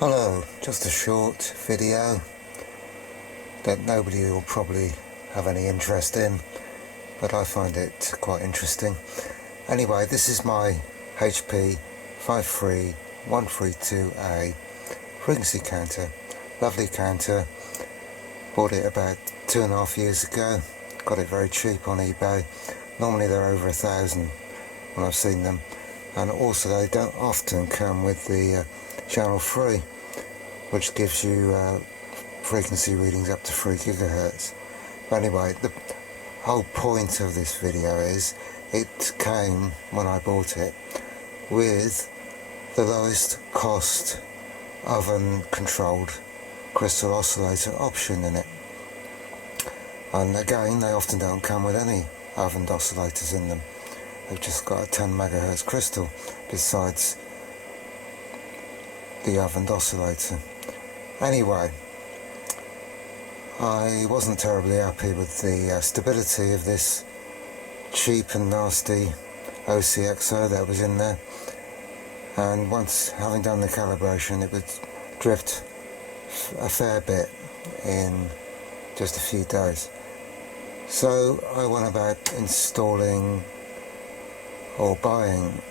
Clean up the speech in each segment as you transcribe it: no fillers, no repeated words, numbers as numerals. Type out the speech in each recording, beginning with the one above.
Hello, just a short video that nobody will probably have any interest in, but I find it quite interesting. Anyway, this is my HP 53132A frequency counter. Lovely counter. Bought it about 2.5 years ago. Got it very cheap on eBay. Normally they're over 1,000 when I've seen them, and also they don't often come with the channel 3, which gives you frequency readings up to 3 gigahertz. But anyway, the whole point of this video is it came, when I bought it, with the lowest cost oven controlled crystal oscillator option in it. And again, they often don't come with any oven oscillators in them. They've just got a 10 megahertz crystal besides the oven oscillator. Anyway, I wasn't terribly happy with the stability of this cheap and nasty OCXO that was in there, and once having done the calibration it would drift a fair bit in just a few days. So I went about installing or buying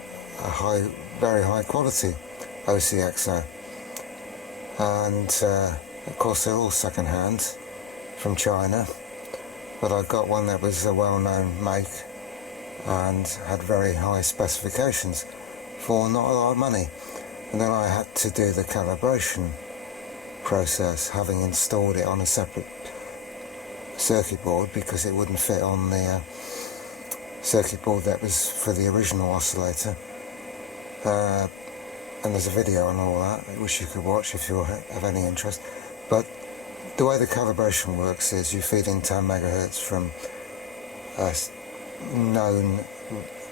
a very high quality OCXO, and of course they're all second hand from China, but I got one that was a well-known make and had very high specifications for not a lot of money. And then I had to do the calibration process, having installed it on a separate circuit board because it wouldn't fit on the circuit board that was for the original oscillator. And there's a video on all that, which you could watch if you have any interest. But the way the calibration works is you feed in 10 megahertz from a known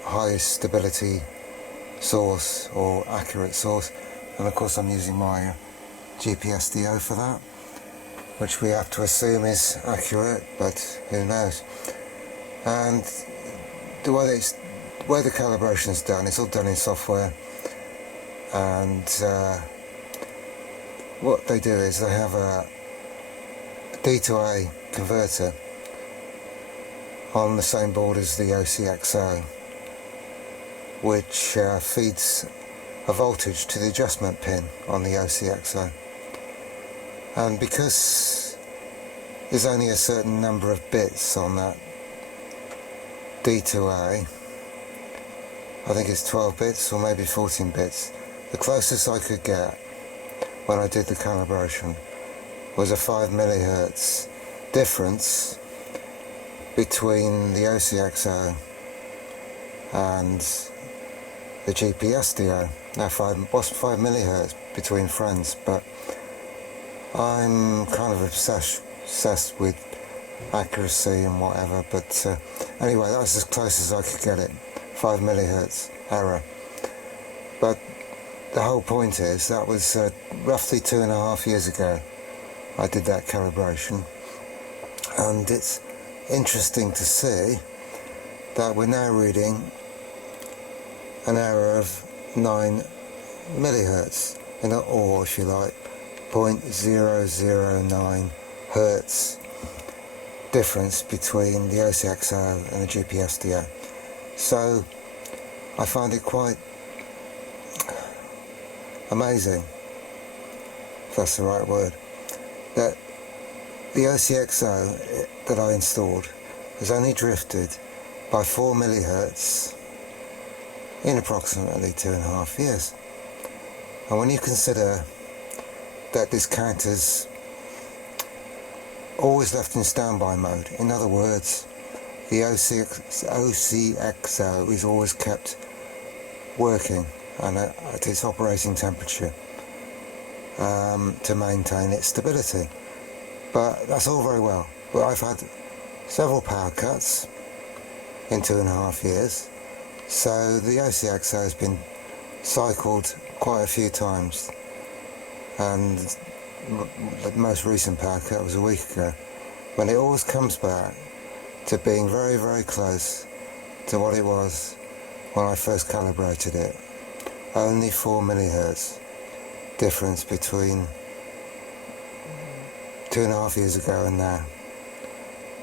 high stability source or accurate source, and of course I'm using my GPSDO for that, which we have to assume is accurate, but who knows. And the way the calibration is done, it's all done in software, and what they do is they have a D to A converter on the same board as the OCXO, which feeds a voltage to the adjustment pin on the OCXO. And because there's only a certain number of bits on that D to A, I think it's 12 bits or maybe 14 bits, the closest I could get when I did the calibration was a 5 millihertz difference between the OCXO and the GPSDO. Now 5 millihertz between friends, but I'm kind of obsessed with accuracy and whatever, but anyway, that was as close as I could get it, 5 millihertz error. But the whole point is that was roughly 2.5 years ago I did that calibration, and it's interesting to see that we're now reading an error of 9 millihertz, or if you like 0.009 hertz difference between the OCXO and the GPSDO. So I find it quite amazing, if that's the right word, that the OCXO that I installed has only drifted by 4 millihertz in approximately 2.5 years. And when you consider that this counter's always left in standby mode, in other words, the OCXO is always kept working and at its operating temperature to maintain its stability. But that's all very well. But I've had several power cuts in 2.5 years, so the OCXO has been cycled quite a few times, and the most recent power cut was a week ago, when it always comes back to being very, very close to what it was when I first calibrated it. Only 4 millihertz difference between 2.5 years ago and now.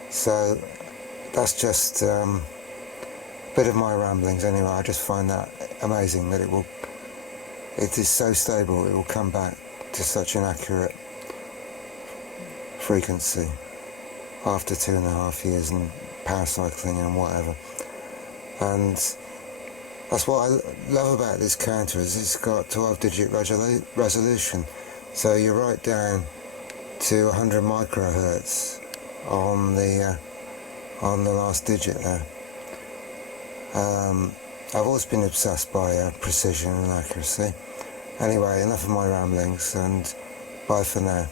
So that's just a bit of my ramblings anyway. I just find that amazing that it is so stable, it will come back to such an accurate frequency after 2.5 years and power cycling and whatever. And that's what I love about this counter, is it's got 12-digit resolution. So you're right down to 100 microhertz on the last digit there. I've always been obsessed by precision and accuracy. Anyway, enough of my ramblings, and bye for now.